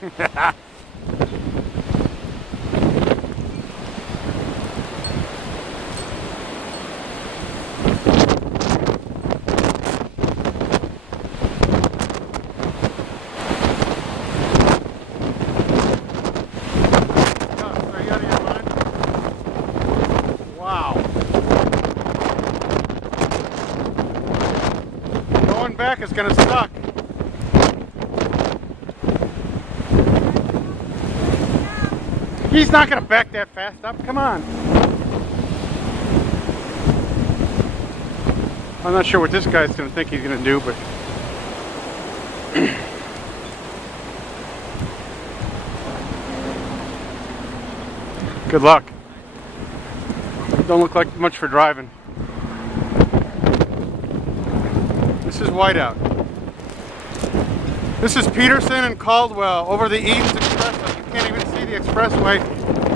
Wow. Going back is gonna suck. He's not gonna back that fast up. Come on. I'm not sure what this guy's gonna think he's gonna do, but good luck. Don't look like much for driving. This is Whiteout. This is Peterson and Caldwell over the Edens Expressway. You can't even see the expressway.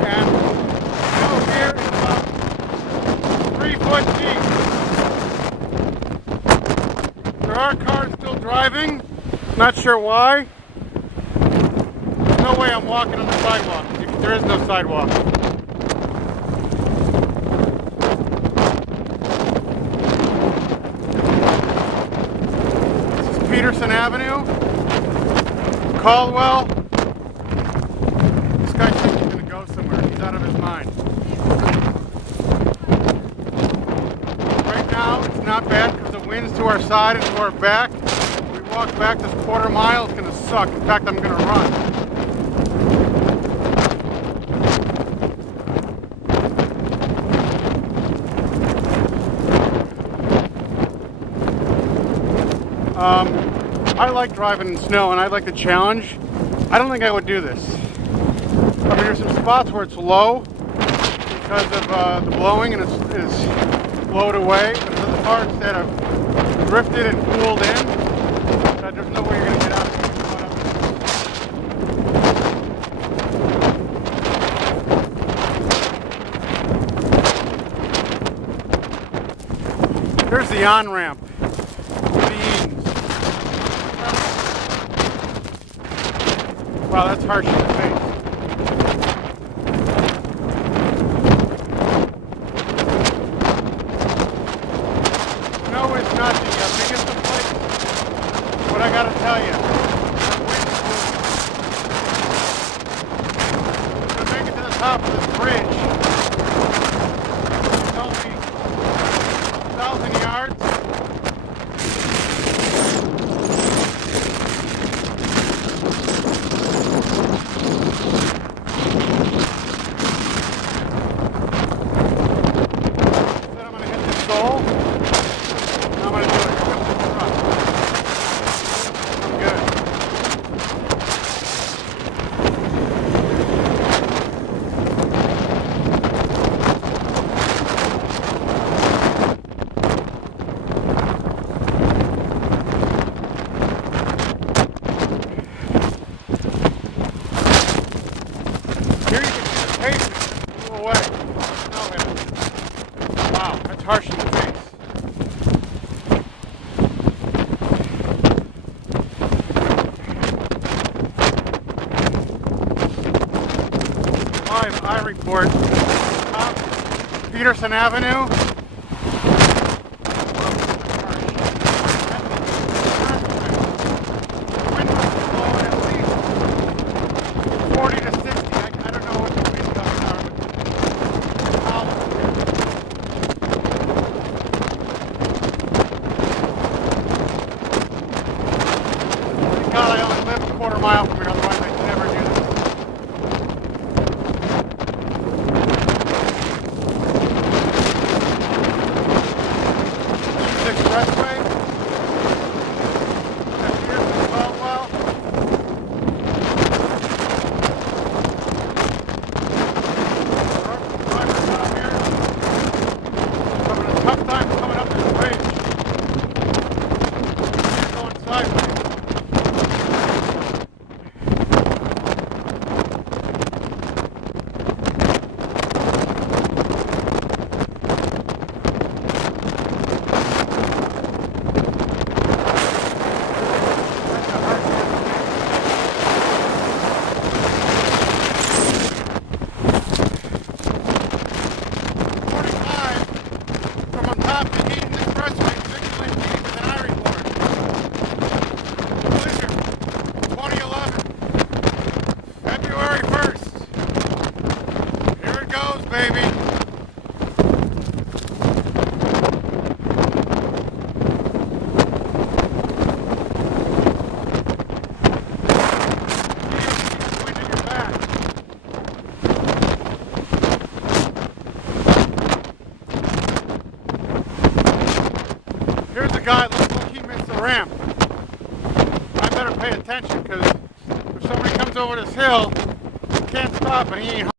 And snow here is about 3 foot deep. There are cars still driving. Not sure why. There's no way I'm walking on the sidewalk. There is no sidewalk. Peterson Avenue, Caldwell. This guy thinks he's going to go somewhere. He's out of his mind. Right now, it's not bad because the wind's to our side and to our back. If we walk back this quarter mile, it's going to suck. In fact, I'm going to run. I like driving in snow and I like the challenge. I don't think I would do this. I mean, there's some spots where it's low because of the blowing and it's blowed away. But there's other parts that have drifted and cooled in that there's no way you're going to get out of it. There's the on-ramp. Wow, that's harsh in the face. Snow is not the biggest of places, but I gotta tell you, to make it to the top of this bridge, it's only 1,000 yards. Wow, that's harsh in the face. Live I report top Peterson Avenue. Wind was blowing at least 40 to 60. I don't know what the wind gusts are, but God, I only live a quarter mile from here, otherwise I'd never do this. Expressway. That's Peterson Caldwell. ramp. I better pay attention because if somebody comes over this hill, he can't stop and he ain't